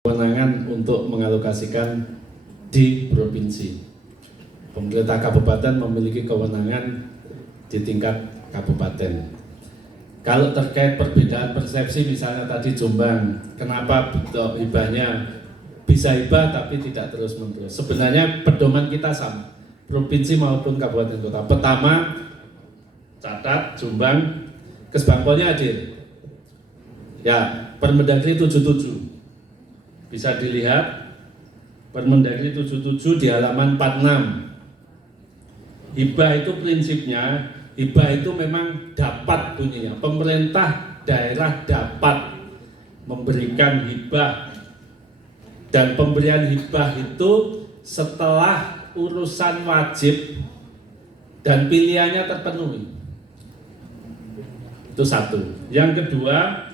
kewenangan untuk mengalokasikan di provinsi. Pemerintah kabupaten memiliki kewenangan di tingkat kabupaten. Kalau terkait perbedaan persepsi, misalnya tadi Jombang, kenapa hibahnya bisa hibah tapi tidak terus-menerus? Sebenarnya pedoman kita sama, provinsi maupun kabupaten kota. Pertama, catat Jombang, Kesbangpolnya hadir. Ya, Permendagri 77. Bisa dilihat Permendagri 77 di halaman 46. Hibah itu prinsipnya, hibah itu memang dapat bunyinya. Pemerintah daerah dapat memberikan hibah, dan pemberian hibah itu setelah urusan wajib dan pilihannya terpenuhi. Itu satu. Yang kedua,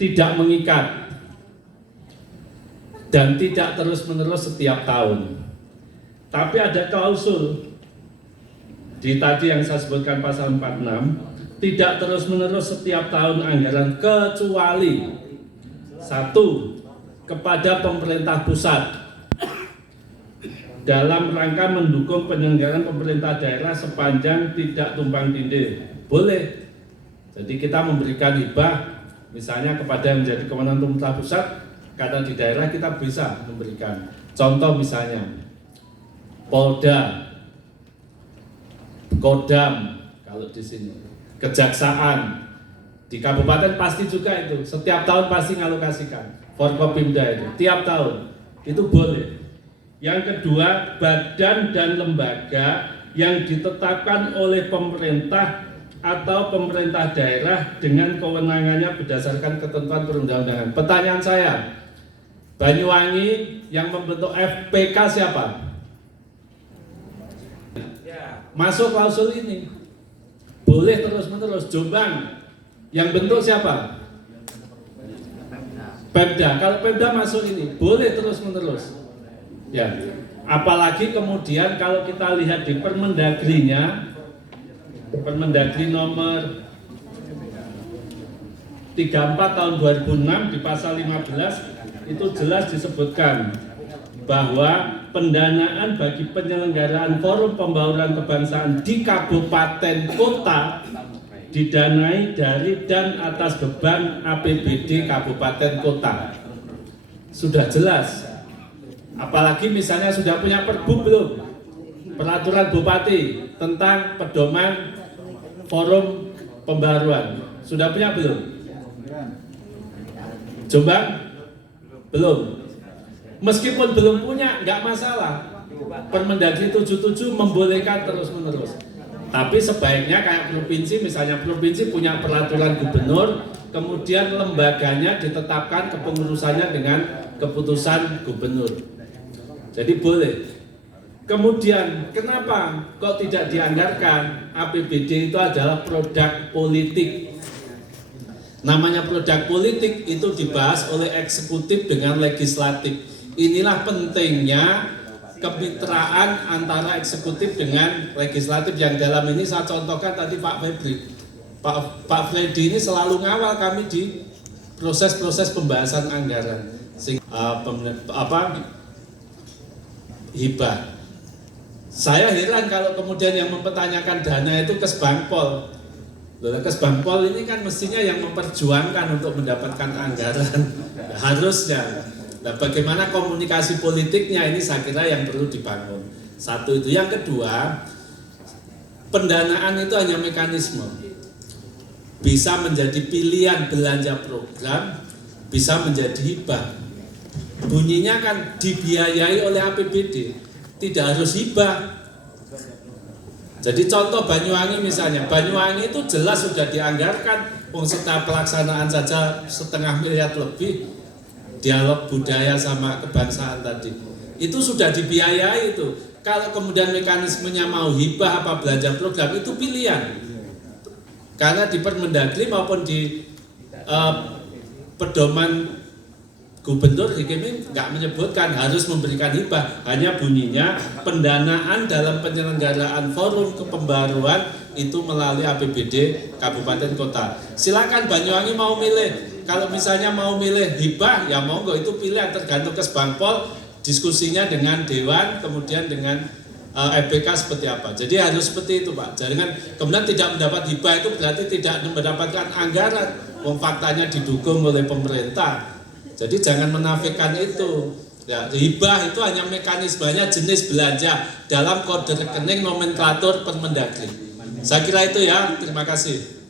tidak mengikat dan tidak terus-menerus setiap tahun. Tapi ada klausul di tadi yang saya sebutkan pasal 46, tidak terus-menerus setiap tahun anggaran, kecuali satu, kepada pemerintah pusat dalam rangka mendukung penyelenggaraan pemerintah daerah sepanjang tidak tumpang tindih. Boleh. Jadi kita memberikan hibah misalnya kepada yang menjadi kewenangan pemerintah pusat, karena di daerah kita bisa memberikan. Contoh misalnya Polda, Kodam, kalau di sini Kejaksaan, di kabupaten pasti juga itu setiap tahun pasti ngalokasikan. Forkopimda itu tiap tahun itu boleh. Yang kedua, badan dan lembaga yang ditetapkan oleh pemerintah atau pemerintah daerah dengan kewenangannya berdasarkan ketentuan perundang-undangan. Pertanyaan saya, Banyuwangi yang membentuk FPK siapa? Masuk klausul ini, boleh terus-menerus. Jombang yang bentuk siapa? Pemda. Kalau Pemda masuk ini, boleh terus-menerus. Ya, apalagi kemudian kalau kita lihat di Permendagrinya, Permendagri nomor 34 tahun 2006 di pasal 15 itu jelas disebutkan bahwa pendanaan bagi penyelenggaraan forum pembauran kebangsaan di kabupaten kota didanai dari dan atas beban APBD kabupaten kota. Sudah jelas. Apalagi misalnya sudah punya perbu belum? Peraturan Bupati tentang pedoman forum pembaruan. Sudah punya belum? Jombang? Belum. Meskipun belum punya, nggak masalah. Permendagri 77 membolehkan terus-menerus. Tapi sebaiknya kayak provinsi, misalnya provinsi punya peraturan gubernur, kemudian lembaganya ditetapkan kepengurusannya dengan keputusan gubernur. Jadi boleh. Kemudian kenapa kok tidak dianggarkan? APBD itu adalah produk politik. Namanya produk politik itu dibahas oleh eksekutif dengan legislatif. Inilah pentingnya kemitraan antara eksekutif dengan legislatif, yang dalam ini saya contohkan tadi Pak Febri. Pak Freddy ini selalu ngawal kami di proses-proses pembahasan anggaran. Hibah. Saya heran kalau kemudian yang mempertanyakan dana itu Kesbangpol. Kesbangpol ini kan mestinya yang memperjuangkan untuk mendapatkan anggaran. Harusnya. Nah, bagaimana komunikasi politiknya ini saya kira yang perlu dibangun. Satu itu. Yang kedua, pendanaan itu hanya mekanisme. Bisa menjadi pilihan belanja program, bisa menjadi hibah. Bunyinya kan dibiayai oleh APBD, tidak harus hibah. Jadi contoh Banyuwangi misalnya, Banyuwangi itu jelas sudah dianggarkan, setiap pelaksanaan saja 0,5 miliar lebih. Dialog budaya sama kebangsaan tadi itu sudah dibiayai itu. Kalau kemudian mekanismenya mau hibah apa belanja program, itu pilihan. Karena di Permendagri maupun di pedoman gubernur HKM nggak menyebutkan harus memberikan hibah, hanya bunyinya pendanaan dalam penyelenggaraan forum kepembaruan itu melalui APBD kabupaten kota. Silakan Banyuwangi mau milih kalau misalnya mau milih hibah, ya monggo itu pilihan tergantung Kesbangpol, diskusinya dengan Dewan, kemudian dengan FBK seperti apa. Jadi harus seperti itu Pak. Jangan kemudian tidak mendapat hibah itu berarti tidak mendapatkan anggaran. Wong faktanya didukung oleh pemerintah. Jadi jangan menafikan itu. Ya, hibah itu hanya mekanismenya jenis belanja dalam kode rekening nomenklatur Permendagri. Saya kira itu ya. Terima kasih.